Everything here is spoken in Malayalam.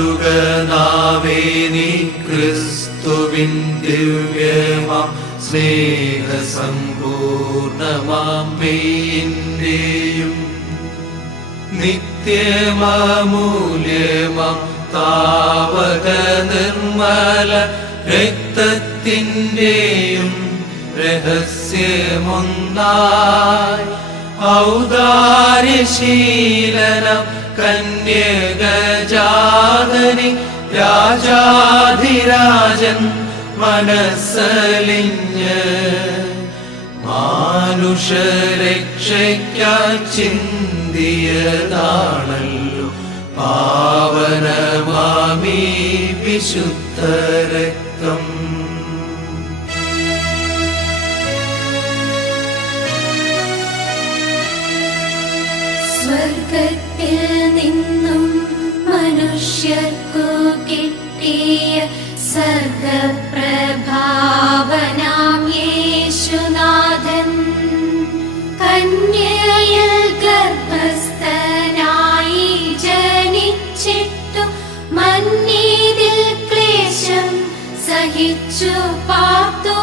വാഴുക നാവേ നീ ക്രിസ്തുവിൻ ദിവ്യമാം സ്നേഹസമ്പൂർണമാം പെയ്യിന്റെയും നിത്യമൂല്യമാം താവക നിർമ്മല രക്തത്തിന്റെയും രഹസ്യമൊന്നായി ഔദാര്യശീലനം കന്യകജാതനി രാജാധിരാജൻ മനസ്സലിഞ്ഞ് മാനുഷരക്ഷയ്ക്കായി ചിന്തിയതാണല്ലോ പാവനമാമീ വിശുദ്ധ രക്തം. സ്വർഗത്തിൽ നിന്നും മനുഷ്യർക്കു കിട്ടിയ സർഗപ്രഭാവനാം യേശുനാഥൻ കന്യയിൽ ഗർഭസ്ഥനായി ജനിച്ചിട്ടു മന്നീതിൽ ക്ലേശം സഹിച്ചു പാർത്തു.